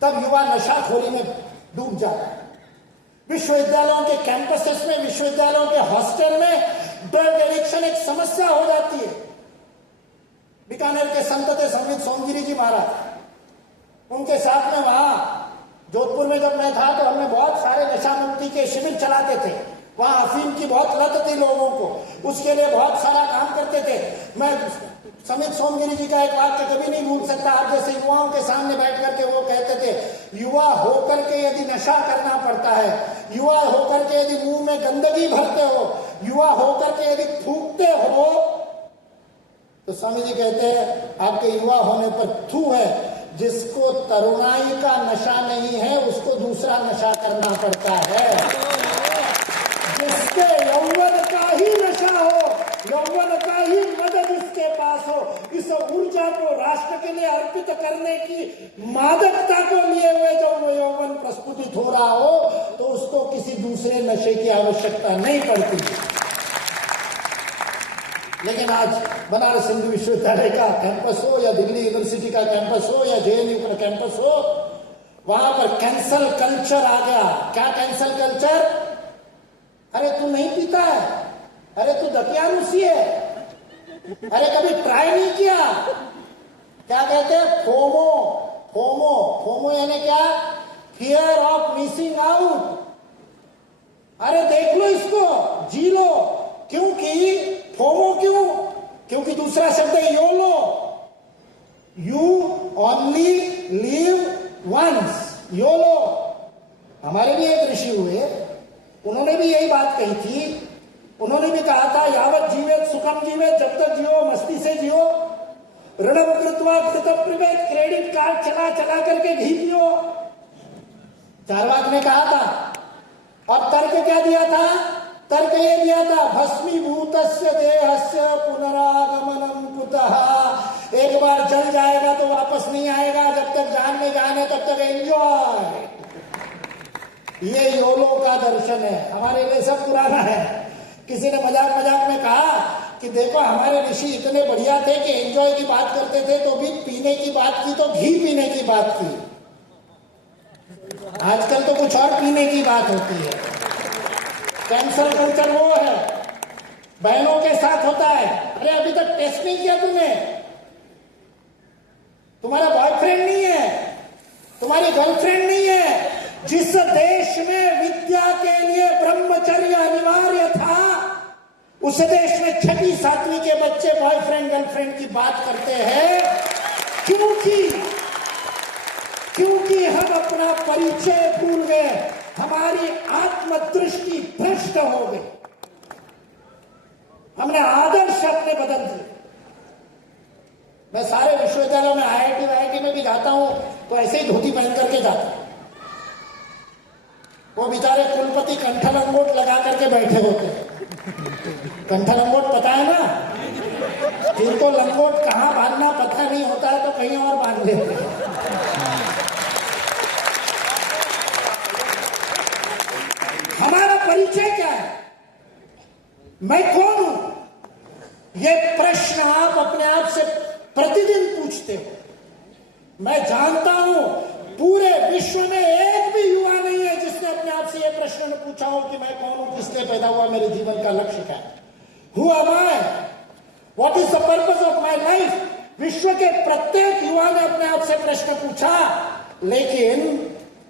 तब युवा नशाखोरी में डूब जाता है। विश्वविद्यालयों के कैंपसेस में, विश्वविद्यालयों के हॉस्टल में ड्रग एडिक्शन एक समस्या हो जाती है। बीकानेर के संत थे समित सोमगिरी जी महाराज, उनके साथ में वहां जोधपुर में जब मैं था तो हमने बहुत सारे नशा मुक्ति के शिविर चलाते थे। वहां अफीम की बहुत लत थी लोगों को, उसके लिए बहुत सारा काम करते थे। मैं समित सोमगिरी जी का एक वाक्य कभी नहीं भूल सकता। आप जैसे युवाओं के सामने बैठ करके वो कहते थे, युवा होकर के यदि नशा करना पड़ता है, युवा होकर के यदि मुंह में गंदगी भरते हो, युवा होकर के यदि थूकते हो, तो स्वामी जी कहते हैं आपके युवा होने पर थू है। जिसको तरुणाई का नशा नहीं है उसको दूसरा नशा करना पड़ता है। जिसके यौवन का ही नशा हो, यौवन का ही मदद इसके पास हो, इस ऊर्जा को राष्ट्र के लिए अर्पित करने की मादकता को लिए हुए जब वो यौवन प्रस्फुटित हो रहा हो तो उसको किसी दूसरे नशे की आवश्यकता नहीं पड़ती। लेकिन आज बनारस हिंदू विश्वविद्यालय का कैंपस हो या दिल्ली यूनिवर्सिटी का कैंपस हो या जेएनयू का कैंपस हो, वहां पर कैंसल कल्चर आ गया। क्या कैंसल कल्चर? अरे तू नहीं पीता है, अरे तू दकियानुसी है, अरे कभी ट्राई नहीं किया। क्या कहते हैं? फोमो। फोमो फोमो यानी क्या? Fear of missing out. अरे देख लो इसको, जी लो। क्योंकि फोमो क्यों? क्योंकि दूसरा शब्द है YOLO, you only live once, YOLO. हमारे भी एक ऋषि हुए, उन्होंने भी यही बात कही थी। उन्होंने भी कहा था यावत जीवेत सुखम जीवेत, जब तक जियो मस्ती से जियो। ऋणम कृत्वा कृतम पिबेत, क्रेडिट कार्ड चला चला करके घी पियो। चारवाक ने कहा था। और तर्क क्या दिया था? तर्क ये दिया था, भस्मीभूतस्य देहस्य पुनरागमनम कुतः। एक बार जल जाएगा तो वापस नहीं आएगा, जब तक जान में जान है तब तक एंजॉय। ये योलो का दर्शन है, हमारे लिए सब पुराना है। किसी ने मजाक मजाक में कहा कि देखो हमारे ऋषि इतने बढ़िया थे कि एंजॉय की बात करते थे तो भी पीने की बात की तो घी पीने की बात की। आजकल तो कुछ और पीने की बात होती है। कैंसर कल्चर वो है, बहनों के साथ होता है। अरे अभी तक टेस्ट नहीं किया तुमने, तुम्हारा बॉयफ्रेंड नहीं है, तुम्हारी गर्लफ्रेंड नहीं है। जिस देश में विद्या के लिए ब्रह्मचर्य अनिवार्य था, उस देश में 6वीं 7वीं के बच्चे बॉयफ्रेंड गर्लफ्रेंड की बात करते हैं। क्योंकि हम अपना परिचय भूल गए, हमारी आत्मदृष्टि भ्रष्ट हो गई, हमने आदर्श अपने बदल दिए। मैं सारे विश्वविद्यालयों में IIT में भी जाता हूं तो ऐसे ही धोती पहन करके जाता हूं। वो बेचारे कुलपति कंठा लंगोट लगा करके बैठे होते हैं। कंठा लंगोट पता है ना? जिनको लंगोट कहां बांधना पता नहीं होता है तो कहीं और बांध लेते हैं। हमारा परिचय क्या है? मैं कौन हूं? ये प्रश्न आप अपने आप से प्रतिदिन पूछते हो। मैं जानता हूं पूरे विश्व में एक भी युवा नहीं है जिसने अपने आप से यह प्रश्न पूछा हो कि मैं कौन हूं, किस लिए पैदा हुआ, मेरे जीवन का लक्ष्य क्या है। Who am I? What is the purpose of my life? विश्व के प्रत्येक युवा ने अपने आप से प्रश्न पूछा, लेकिन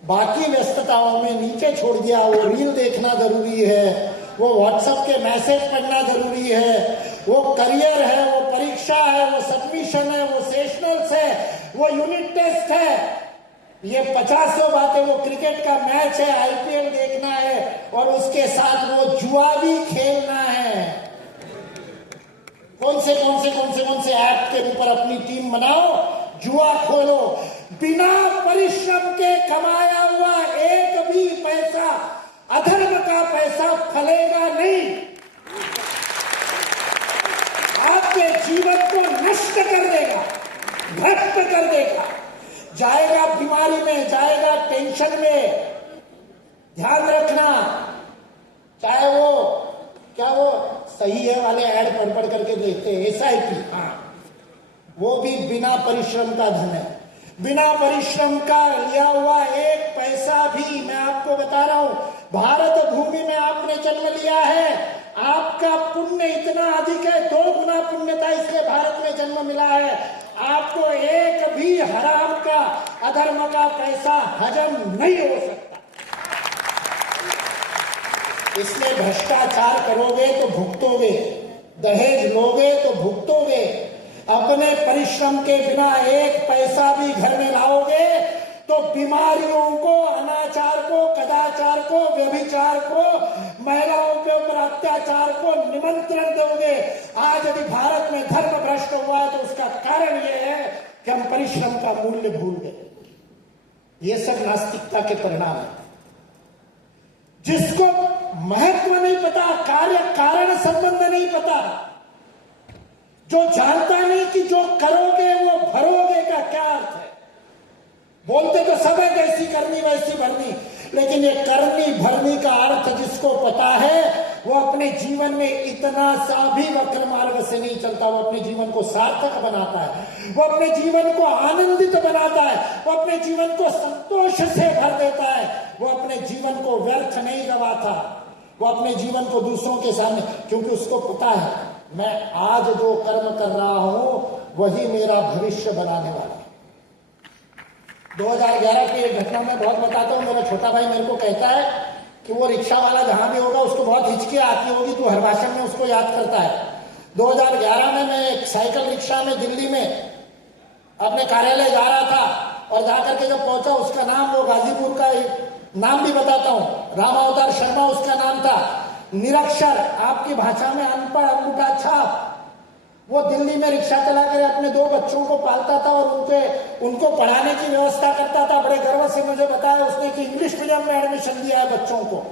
बाकी व्यस्तताओं में नीचे छोड़ दिया। वो रील देखना जरूरी है, वो व्हाट्सएप के मैसेज पढ़ना जरूरी है, वो करियर है, वो परीक्षा है, वो सबमिशन है, वो सेशनल्स है, वो यूनिट टेस्ट है, ये 50 बातें, वो क्रिकेट का मैच है, IPL देखना है और उसके साथ वो जुआ भी खेलना है। कौन से ऐप के ऊपर अपनी टीम बनाओ, जुआ खोलो। बिना परिश्रम के कमाया हुआ एक भी पैसा, अधर्म का पैसा फलेगा नहीं, आपके जीवन को नष्ट कर देगा, भ्रष्ट कर देगा, जाएगा बीमारी में, जाएगा टेंशन में। ध्यान रखना, चाहे वो सही है वाले ऐड पढ़ करके देखते हैं, SIP, हाँ, वो भी बिना परिश्रम का धन है। बिना परिश्रम का लिया हुआ एक पैसा भी, मैं आपको बता रहा हूं, भारत भूमि में आपने जन्म लिया है, आपका पुण्य इतना अधिक है, 2 गुना पुण्यता इसलिए भारत में जन्म मिला है। आपको एक भी हराम का, अधर्म का पैसा हजम नहीं हो सकता। इसलिए भ्रष्टाचार करोगे तो भुगतोगे, दहेज लोगे तो भुगतोगे, अपने परिश्रम के बिना एक पैसा भी घर में लाओगे तो बीमारियों को, अनाचार को, कदाचार को, व्यभिचार को, महिलाओं के ऊपर अत्याचार को निमंत्रण दोगे। आज यदि भारत में धर्म भ्रष्ट हुआ है तो उसका कारण यह है कि हम परिश्रम का मूल्य भूल गए। ये सब नास्तिकता के परिणाम है। जिसको महत्व नहीं पता, कार्य कारण संबंध नहीं पता, जो जानता नहीं कि जो करोगे वो भरोगे का क्या अर्थ है। बोलते तो सब है जैसी करनी वैसी भरनी, लेकिन ये करनी भरनी का अर्थ जिसको पता है वो अपने जीवन में इतना सा भी वक्र मार्ग से नहीं चलता। वो अपने जीवन को सार्थक बनाता है, वो अपने जीवन को आनंदित बनाता है, वो अपने जीवन को संतोष से भर देता है, वो अपने जीवन को व्यर्थ नहीं गवाता, वो अपने जीवन को दूसरों के सामने, क्योंकि उसको पता है मैं आज जो कर्म कर रहा हूं वही मेरा भविष्य बनाने वाला है। 2011 की एक घटना में बहुत बताता हूं। मेरा छोटा भाई मेरे को कहता है कि वो रिक्शा वाला जहां भी होगा उसको बहुत हिचकी आती होगी, तो हर भाषण में उसको याद करता है। 2011 में मैं एक साइकिल रिक्शा में दिल्ली में अपने कार्यालय जा रहा था, और जाकर के जब पहुंचा उसका नाम, वो गाजीपुर का नाम भी बताता हूं, रामावतार शर्मा उसका नाम था, निरक्षर, आपकी भाषा में अनपढ़, अंगूठा छाप। वो दिल्ली में रिक्शा चला कर अपने 2 बच्चों को पालता था और उनको पढ़ाने की व्यवस्था करता था। बड़े गर्व से मुझे बताया उसने कि इंग्लिश मीडियम में एडमिशन दिया है बच्चों को।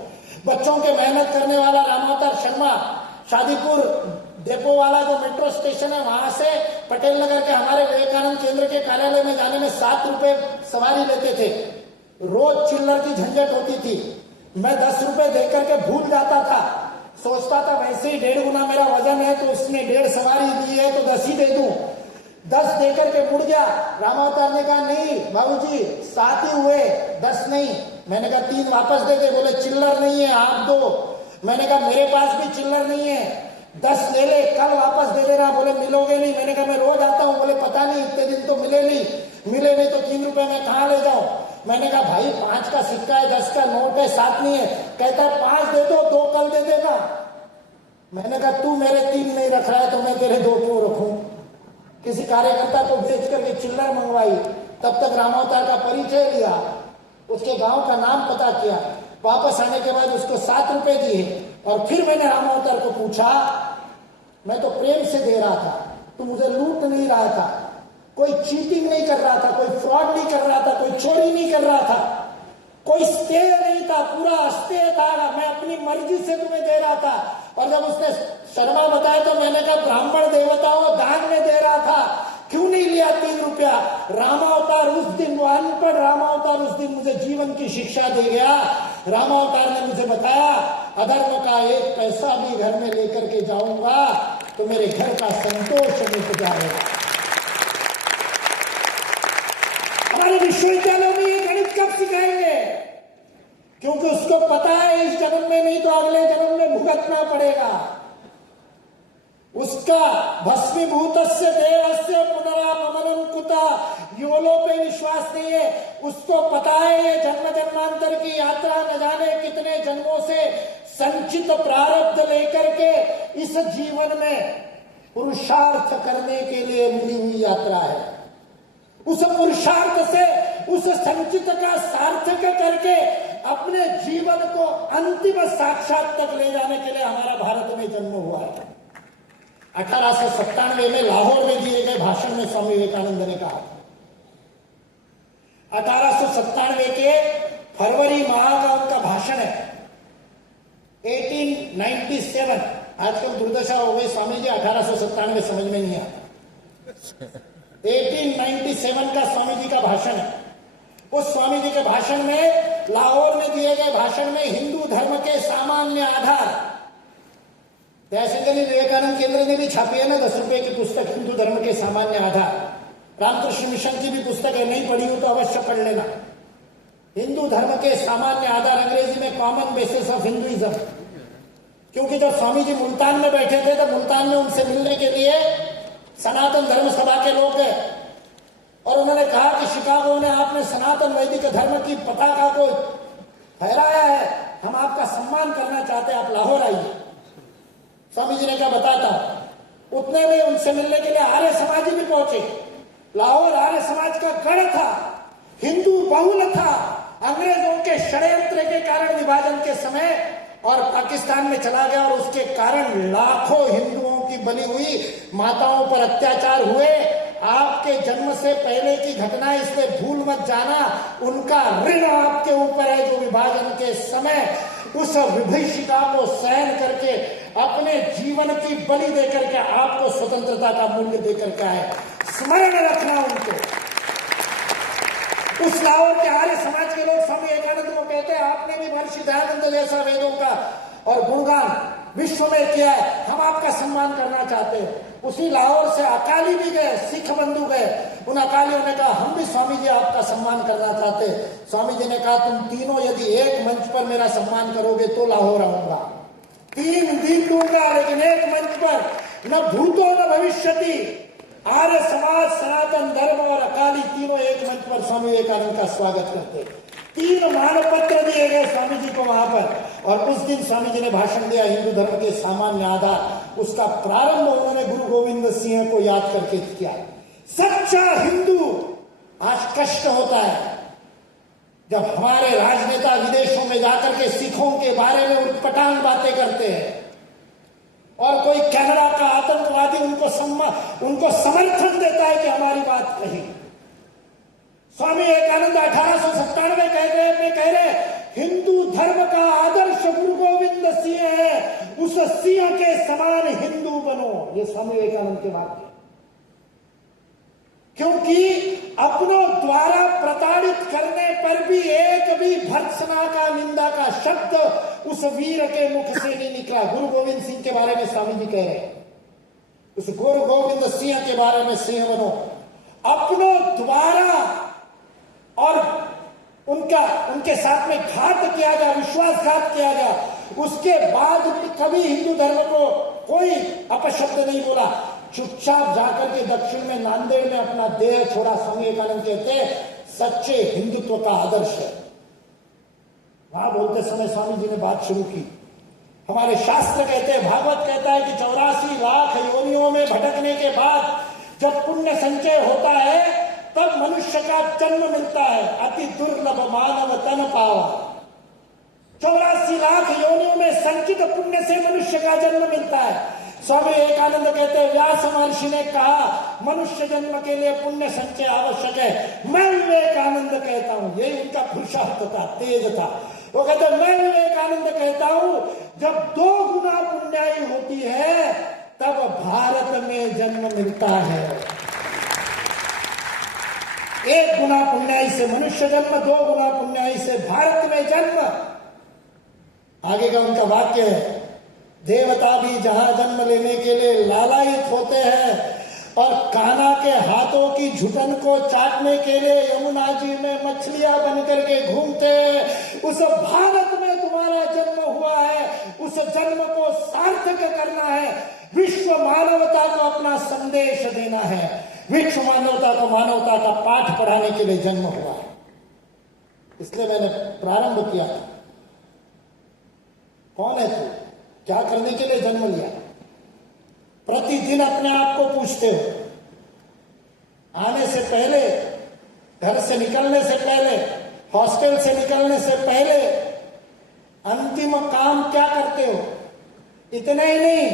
बच्चों के मेहनत करने वाला रामावतार शर्मा शादीपुर डेपो वाला जो मेट्रो स्टेशन है वहां से पटेल नगर के हमारे विवेकानंद केंद्र के कार्यालय में जाने में 7 रुपए सवारी लेते थे। रोज चिल्लर की झंझट होती थी। मैं 10 रुपए देकर के भूल जाता था, सोचता था वैसे ही 1.5 गुना मेरा वजन है तो उसने 1.5 सवारी दी है तो 10 ही दे दूं। 10 देकर के मुड़ गया। रामावतार ने कहा नहीं बाबूजी 7 ही हुए, 10 नहीं। मैंने कहा 3 वापस दे दे। बोले चिल्लर नहीं है, आप दो। मैंने कहा मेरे पास भी चिल्लर नहीं है, 10 ले ले, कल वापस दे देना। बोले मिलोगे नहीं। मैंने कहा मैं रोज आता हूं। बोले पता नहीं, इतने दिन तो मिले नहीं तो 3 रुपए मैं कहां ले जाऊं। मैंने कहा भाई 5 का सिक्का है, 10 का नोट है, 7 नहीं है। कहता है 5 दे दो, 2 कल दे देना। मैंने कहा तू मेरे 3 नहीं रख रहा है तो मैं तेरे 2 क्यों रखूं। किसी कार्यकर्ता को भेज करके चिल्लर मंगवाई। तब तक रामावतार का परिचय लिया, उसके गांव का नाम पता किया। वापस आने के बाद उसको 7 रुपए दिए। और फिर मैंने रामावतार को पूछा, मैं तो प्रेम से दे रहा था, तू मुझे लूट नहीं रहा था, कोई चीटिंग नहीं कर रहा था, कोई फ्रॉड नहीं कर रहा था, कोई चोरी नहीं कर रहा था, कोई स्टे नहीं था, पूरा स्टे था, मैं अपनी मर्जी से तुम्हें दे रहा था। और जब उसने शर्मा बताया तो मैंने कहा ब्राह्मण देवताओं दान में दे रहा था, क्यों नहीं लिया 3 रुपया। रामावतार उस दिन, वो अनपढ़ रामावतार उस दिन मुझे जीवन की शिक्षा दे गया। रामावतार ने मुझे बताया अधर्म का एक पैसा भी घर में लेकर के जाऊंगा तो मेरे घर का संतोष मिट जाएगा। हमारे विश्वविद्यालय में ये गणित कब सिखाएंगे? क्योंकि उसको पता है इस जन्म में नहीं तो अगले जन्म में भुगतना पड़ेगा। उसका भस्मीभूतस्य देहस्य पुनरागमनं कुतः योलो पे विश्वास नहीं है। उसको पता है ये जन्म जन्मांतर की यात्रा न जाने कितने जन्मों से संचित प्रारब्ध लेकर के इस जीवन में पुरुषार्थ करने के लिए मिली हुई यात्रा है। उस पुरुषार्थ से उस संचित का सार्थक करके अपने जीवन को अंतिम साक्षात तक ले जाने के लिए हमारा भारत में जन्म हुआ है। 1897 में लाहौर में दिए गए भाषण में स्वामी विवेकानंद ने कहा, 1897 के फरवरी माह का उनका भाषण है। 1897, आजकल दुर्दशा हो गई, स्वामी जी 1897 समझ में नहीं आता। 1897 का स्वामी जी का भाषण है। उस स्वामी जी के भाषण में, लाहौर में दिए गए भाषण में, हिंदू धर्म के सामान्य आधार, जयशंकर विवेकानंद केंद्र ने भी छापी है ना 10 रुपए की पुस्तक, हिंदू धर्म के सामान्य आधार। रामकृष्ण मिशन की भी पुस्तक है, नहीं पढ़ी हो तो अवश्य पढ़ लेना। हिंदू धर्म के सामान्य आधार, अंग्रेजी में कॉमन बेसिस ऑफ हिंदुइज्म। क्योंकि जब स्वामी जी मुल्तान में बैठे थे तो मुल्तान में उनसे मिलने के लिए सनातन धर्म सभा के लोग गए और उन्होंने कहा कि शिकागो में आपने सनातन वैदिक धर्म की पताका को फहराया है, हम आपका सम्मान करना चाहते हैं, आप लाहौर आइए। स्वामी जी ने कहा बताता। उतने में उनसे मिलने के लिए आर्य समाजी भी पहुंचे। लाहौर आर्य समाज का गढ़ था, हिंदू बहुल था। अंग्रेजों के षड्यंत्र के कारण विभाजन के समय और पाकिस्तान में चला गया और उसके कारण लाखों हिंदुओं की बलि हुई, माताओं पर अत्याचार हुए। आपके जन्म से पहले की घटना, इसलिए भूल मत जाना। उनका ऋण आपके ऊपर है जो विभाजन के समय उस विभीषिका को सहन करके अपने जीवन की बलि देकर के आपको स्वतंत्रता का मूल्य देकर के आए। स्मरण रखना उनको। उस लाहौर के आर्य समाज के लोग स्वामी विवेकानंद को कहते हैं आपने भी महर्षि दयानंद जैसा वेदों का और गुणगान विश्व में किया है, हम आपका सम्मान करना चाहते हैं। उसी लाहौर से अकाली भी गए, सिख बंधु गए। उन अकालियों ने कहा हम भी स्वामी जी आपका सम्मान करना चाहते हैं। स्वामी जी ने कहा तुम तीनों यदि एक मंच पर मेरा सम्मान करोगे तो लाहौर आऊंगा, 3 दिन दूंगा, लेकिन एक मंच पर न भूतो न भविष्यति। आर्य समाज, सनातन धर्म और अकाली तीनों एक मंच पर स्वामी विवेकानंद का स्वागत करते। 3 मानपत्र दिए गए स्वामी जी को वहां पर। और उस दिन स्वामी जी ने भाषण दिया हिंदू धर्म के सामान्य आधार। उसका प्रारंभ उन्होंने गुरु गोविंद सिंह को याद करके किया। सच्चा हिंदू, आज कष्ट होता है जब हमारे राजनेता विदेशों में जाकर के सिखों के बारे में उटपटांग बातें करते हैं और कोई कनाडा का आतंकवादी उनको समर्थन देता है कि हमारी बात कही। स्वामी विवेकानंद 1897 कह रहे हिंदू धर्म का आदर्श गुरु गोविंद सिंह है, उस सिंह के समान हिंदू बनो। ये स्वामी विवेकानंद के वाक्य। क्योंकि अपनों द्वारा प्रताड़ित करने पर भी एक भी भर्त्सना का, निंदा का शब्द उस वीर के मुख से नहीं निकला। गुरु गोविंद सिंह के बारे में स्वामी जी कह रहे हैं, उस गुरु गोविंद सिंह के बारे में सिंह बनो। अपनों द्वारा और उनके साथ में घात किया गया, विश्वासघात किया गया, उसके बाद कभी हिंदू धर्म को कोई अपशब्द नहीं बोला। चुपचाप जाकर के दक्षिण में नांदेड़ में अपना देह छोड़ा। स्वामी विवेकानंद कहते सच्चे हिंदुत्व का आदर्श है। वहां बोलते समय स्वामी जी ने बात शुरू की। हमारे शास्त्र कहते हैं, भागवत कहता है कि 84 लाख योनियों में भटकने के बाद जब पुण्य संचय होता है तब मनुष्य का जन्म मिलता है। अति दुर्लभ मानव तन पावा। 84 लाख योनियों में संचित पुण्य से मनुष्य का जन्म मिलता है। स्वामी विवेकानंद कहते हैं व्यास महर्षि ने कहा मनुष्य जन्म के लिए पुण्य संचय आवश्यक है। मैं विवेकानंद कहता हूं, यही उनका पुरुषार्थ था, तेज था। वो कहते मैं विवेकानंद कहता हूं जब 2 गुना पुण्याई होती है तब भारत में जन्म मिलता है। 1 गुना पुण्याई से मनुष्य जन्म, 2 गुना पुण्याई से भारत में जन्म। आगे का उनका वाक्य है, देवता भी जहां जन्म लेने के लिए लालायित होते हैं और कान्हा के हाथों की झुटन को चाटने के लिए यमुना जी में मछलियां बनकर के घूमते हैं। उस भारत में तुम्हारा जन्म हुआ है, उस जन्म को सार्थक करना है। विश्व मानवता को अपना संदेश देना है। विश्व मानवता को मानवता का पाठ पढ़ाने के लिए जन्म हुआ है। इसलिए मैंने प्रारंभ किया था, कौन है तू, क्या करने के लिए जन्म लिया। प्रतिदिन अपने आप को पूछते हो, आने से पहले, घर से निकलने से पहले, हॉस्टल से निकलने से पहले अंतिम काम क्या करते हो। इतना ही नहीं,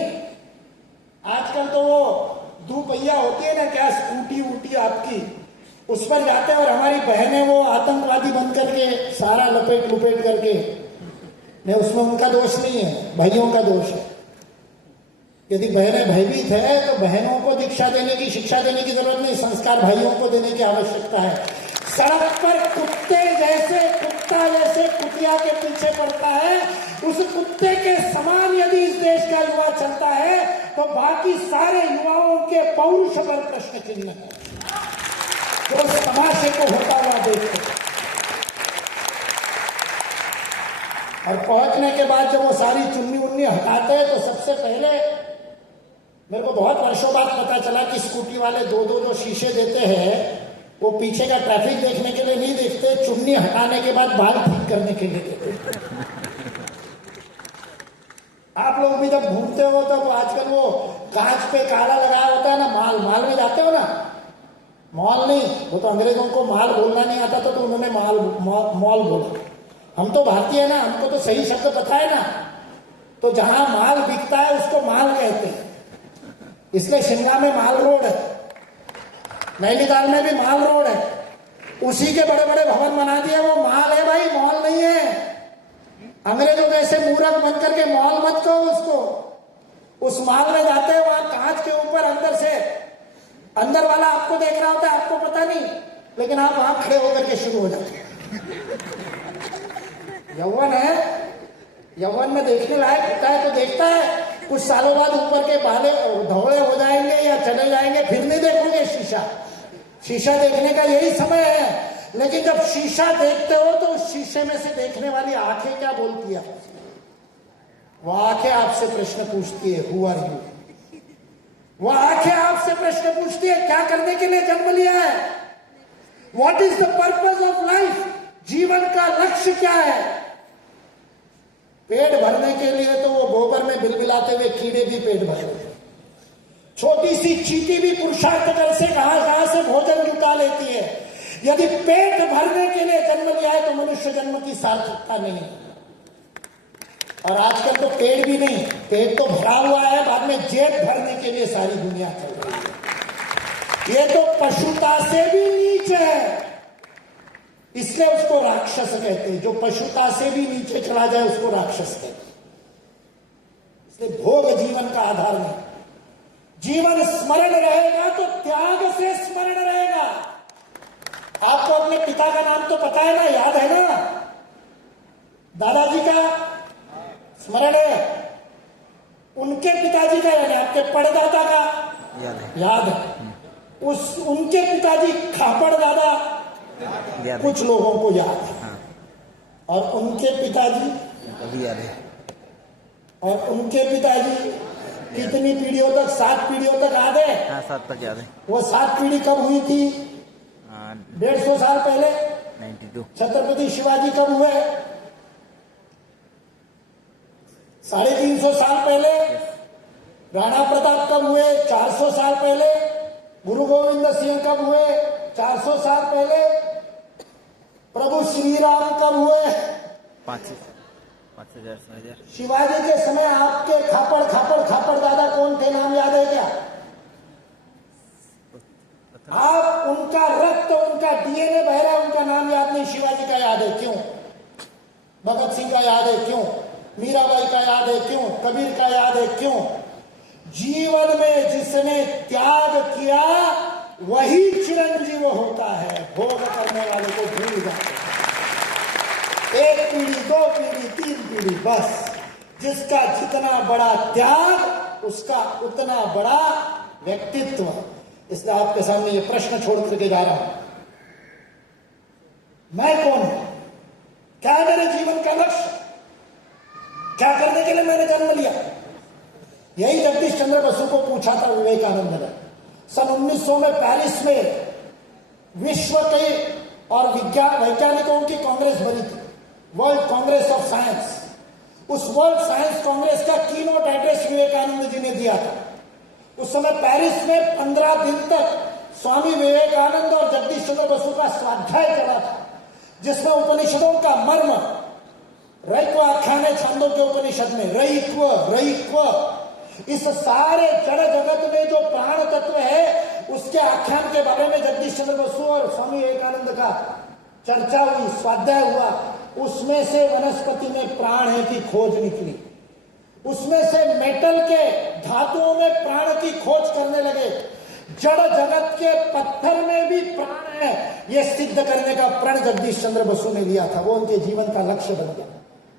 आजकल तो वो 2 पहिया होती है ना, क्या स्कूटी वूटी आपकी, उस पर जाते हैं और हमारी बहनें वो आतंकवादी बन करके सारा लपेट लुपेट करके, नहीं उसमें उनका दोष नहीं है, भाइयों का दोष है। यदि बहनें भयभीत है तो बहनों को दीक्षा देने की, शिक्षा देने की जरूरत नहीं, संस्कार भाइयों को देने की आवश्यकता है। सड़क पर कुत्ता जैसे कुतिया के पीछे पड़ता है, उस कुत्ते के समान यदि इस देश का युवा चलता है तो बाकी सारे युवाओं के पौरुष पर प्रश्न चिन्ह है। तो उस तमाशे को होता हुआ देखते। और पहुंचने के बाद जब वो सारी चुन्नी उन्नी हटाते हैं तो सबसे पहले मेरे को बहुत वर्षों बाद पता चला कि स्कूटी वाले दो जो शीशे देते हैं वो पीछे का ट्रैफिक देखने के लिए नहीं देखते, चुन्नी हटाने के बाद बाल ठीक करने के लिए देते। आप लोग भी जब घूमते हो तब आजकल वो कांच पे काला लगाया होता है ना, माल में जाते हो ना, मॉल नहीं, वो तो अंग्रेजों को माल बोलना नहीं आता था तो उन्होंने मॉल बोला। हम तो भारतीय है ना, हमको तो सही शब्द पता है ना। तो जहां माल बिकता है उसको माल कहते हैं, इसलिए शिमला में माल रोड है, नैनीताल में भी माल रोड है, उसी के बड़े बड़े भवन बना दिए, वो माल है भाई, मॉल नहीं है। अंग्रेजों को ऐसे मूर्ख बन करके मॉल मत कहो उसको। उस माल में जाते हैं, वहां कांच के ऊपर अंदर से, अंदर वाला आपको देख रहा होता है, आपको पता नहीं, लेकिन आप वहां खड़े होकर के शुरू हो जाते हैं। यौवन है, यौवन में देखने लायक होता है तो देखता है, कुछ सालों बाद ऊपर के बाले धौड़े हो जाएंगे या चले जाएंगे, फिर नहीं देखोगे शीशा देखने का यही समय है। लेकिन जब शीशा देखते हो तो उस शीशे में से देखने वाली आंखें क्या बोलती है? वो आंखें आपसे प्रश्न पूछती है, हु आर यू? वो आंखें आपसे प्रश्न पूछती है, क्या करने के लिए जन्म लिया है? What is the purpose of life? जीवन का लक्ष्य क्या है? पेट भरने के लिए तो वो गोबर में बिलबिलाते हुए कीड़े भी पेट भर लेते, छोटी सी चींटी भी पुरुषार्थ कर से कहां से भोजन जुटा लेती है। यदि पेट भरने के लिए जन्म लिया है तो मनुष्य जन्म की सार्थकता नहीं है। और आजकल तो पेट भी नहीं, पेट तो भरा हुआ है, बाद में जेब भरने के लिए सारी दुनिया चल रही है। ये तो पशुता से भी नीचे है, इसलिए उसको राक्षस कहते हैं। जो पशुता से भी नीचे चला जाए उसको राक्षस कहते हैं। इसलिए भोग जीवन का आधार नहीं। जीवन स्मरण रहेगा तो त्याग से स्मरण रहेगा। आपको अपने पिता का नाम तो पता है ना, याद है ना? दादाजी का स्मरण है, उनके पिताजी का यानी आपके परदादा का याद है। उनके पिताजी खापड़ दादा कुछ लोगों को याद है। हाँ। और उनके पिताजी अभी याद है। और उनके पिताजी कितनी पीढ़ियों तक? 7 पीढ़ियों तक याद है। हाँ, 7 तक याद है। वो 7 पीढ़ी कब हुई थी? 150 साल पहले। 92। छत्रपति शिवाजी कब हुए? 350 साल पहले। राणा प्रताप कब हुए? 400 साल पहले। गुरु गोविंद सिंह कब हुए? 400 साल पहले। प्रभु श्री राम कब हुए? 5,000। शिवाजी के समय आपके खापड़ दादा कौन थे? नाम याद है क्या? आप उनका रक्त, उनका डीएनए बह रहा है, उनका नाम याद नहीं। शिवाजी का याद है क्यों? भगत सिंह का याद है क्यों? मीराबाई का याद है क्यों? कबीर का याद है क्यों? जीवन में जिसने त्याग किया वही चिरंजीव होता है। भोग करने वाले को भूल जाते हैं। 1 पीढ़ी, 2 पीढ़ी, 3 पीढ़ी, बस। जिसका जितना बड़ा त्याग उसका उतना बड़ा व्यक्तित्व। इसलिए आपके सामने ये प्रश्न छोड़ करके जा रहा हूं, मैं कौन हूं? क्या मेरे जीवन का लक्ष्य? क्या करने के लिए मैंने जन्म लिया? यही जगदीश चंद्र बसु को पूछा था विवेकानंद ने। सन 1900 में पेरिस में विश्व के और वैज्ञानिकों की कांग्रेस बनी थी, वर्ल्ड कांग्रेस ऑफ साइंस। उस वर्ल्ड साइंस कांग्रेस का कीनोट एड्रेस विवेकानंद जी ने दिया था। उस समय पेरिस में 15 दिन तक स्वामी विवेकानंद और जगदीश चंद्र बसु का स्वाध्याय चला था, जिसमें उपनिषदों का मर्म, रैक्व आख्यान है छांदोग्य उपनिषद में, रैक्व, इस सारे जड़ जगत में जो प्राण तत्व है उसके आख्यान के बारे में जगदीश चंद्र बसु और स्वामी विवेकानंद का चर्चा हुई, स्वाध्याय हुआ। उसमें से वनस्पति में प्राण है की खोज निकली। उसमें से मेटल के धातुओं में प्राण की खोज करने लगे। जड़ जगत के पत्थर में भी प्राण है, यह सिद्ध करने का प्रण जगदीश चंद्र बसु ने लिया था। वो उनके जीवन का लक्ष्य बन गया।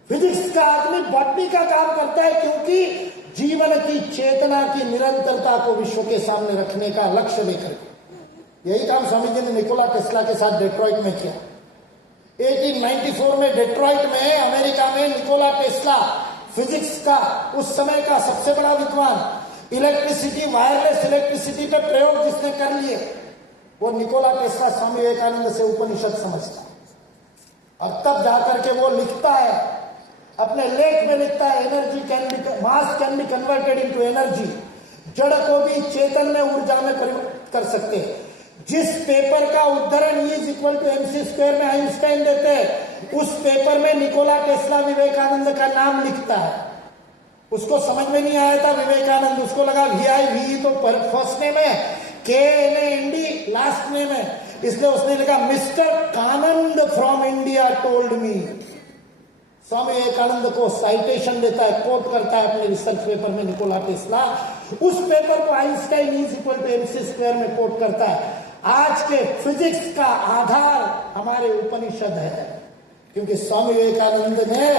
फिजिक्स का आदमी बॉटनी का काम करता है क्योंकि जीवन की चेतना की निरंतरता को विश्व के सामने रखने का लक्ष्य लेकर यही काम स्वामी जी ने निकोला टेस्ला के साथ डेट्रॉइट में किया। 1894 में डेट्रॉइट में अमेरिका में निकोला टेस्ला फिजिक्स का उस समय का सबसे बड़ा विद्वान, इलेक्ट्रिसिटी, वायरलेस इलेक्ट्रिसिटी पे प्रयोग जिसने कर लिए, वो निकोला टेस्ला स्वामी विवेकानंद से उपनिषद समझता है। और तब जाकर के वो लिखता है, अपने लेख में लिखता है, energy can be, mass can be converted into energy, जड़ को भी चेतन में, ऊर्जा में परिवर्तित कर सकते हैं। जिस पेपर का उद्धरण E = mc² में आइंस्टाइन देते हैं, उस पेपर में निकोला टेस्ला विवेकानंद का नाम लिखता है। उसको समझ में नहीं आया था विवेकानंद, उसको लगा VI तो फर्स्ट नेम है, KNAND लास्ट नेम है, इसलिए उसने लिखा mister Kanand from India told me. Swami Vivekananda को साइटेशन देता है, कोट करता है अपने रिसर्च पेपर में निकोला टेस्ला। उस पेपर को आइंस्टाइन E = mc² में कोट करता है। आज के फिजिक्स का आधार हमारे उपनिषद है, क्योंकि स्वामी विवेकानंद ने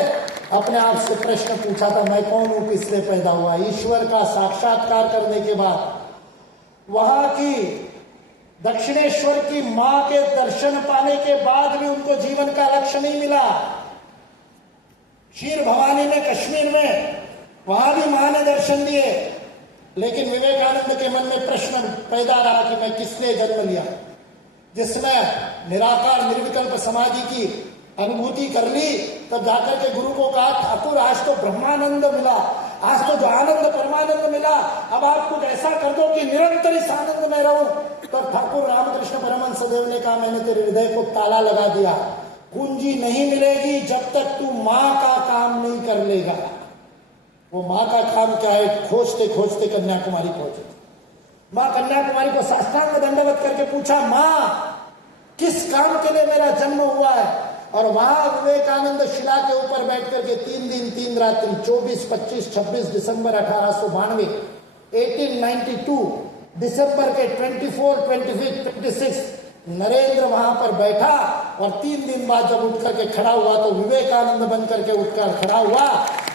अपने आप से प्रश्न पूछा था, मैं कौन हूं, किससे पैदा हुआ। ईश्वर का साक्षात्कार करने के बाद, वहां की दक्षिणेश्वर की मां के दर्शन पाने के बाद भी उनको जीवन का लक्ष्य नहीं मिला। क्षीर भवानी में कश्मीर में, वहां भी मां ने दर्शन दिए, लेकिन विवेकानंद के मन में प्रश्न पैदा रहा कि मैं किसने जन्म लिया। जिसने निराकार निर्विकल्प समाधि की अनुभूति कर ली, तब जाकर के गुरु को कहा, ठाकुर आज तो ब्रह्मानंद मिला, आज तो जो आनंद परमानंद मिला, अब आप कुछ ऐसा कर दो कि निरंतर इस आनंद में रहूं। तो ठाकुर रामकृष्ण परमहंस देव ने कहा, मैंने तेरे हृदय को ताला लगा दिया, कुंजी नहीं मिलेगी जब तक तू मां का काम नहीं कर लेगा। वो मां का काम क्या है, खोजते खोजते कन्याकुमारी पहुंचे। मां कन्याकुमारी को साष्टांग दंडवत करके पूछा, मां किस काम के लिए मेरा जन्म हुआ है। और वहां विवेकानंद शिला के ऊपर बैठ करके 3 दिन 3 रात्रि 24, 25, 26 दिसंबर 1892, 1892 दिसंबर के 24, 25, 26 नरेंद्र वहां पर बैठा। और 3 दिन बाद जब उठ करके खड़ा हुआ तो विवेकानंद बन करके उठकर खड़ा हुआ,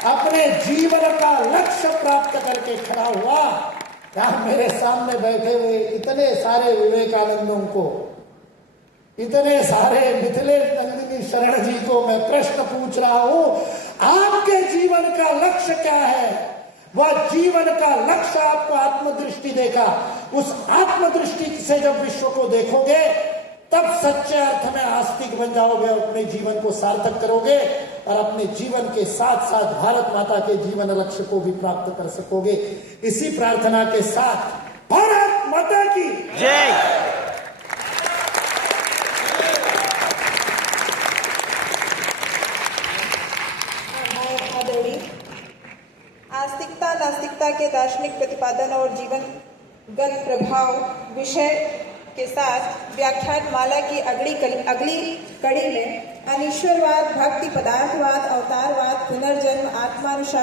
अपने जीवन का लक्ष्य प्राप्त करके खड़ा हुआ। यहां मेरे सामने बैठे हुए इतने सारे विवेकानंदों को, इतने सारे मिथिलेश नंदिनी शरण जी को मैं प्रश्न पूछ रहा हूं, आपके जीवन का लक्ष्य क्या है। वह जीवन का लक्ष्य आपको आत्मदृष्टि देगा। उस आत्मदृष्टि से जब विश्व को देखोगे, तब सच्चे अर्थ में आस्तिक बन जाओगे, अपने जीवन को सार्थक करोगे और अपने जीवन के साथ साथ भारत माता के जीवन लक्ष्य को भी प्राप्त कर सकोगे। इसी प्रार्थना के साथ भारत माता की जय। आस्तिकता नास्तिकता के दार्शनिक प्रतिपादन और जीवनगत प्रभाव विषय के साथ व्याख्यान माला की अगली कड़ी में अनीश्वरवाद, भक्ति, पदार्थवाद, अवतारवाद, पुनर्जन्म, आत्मानुशासन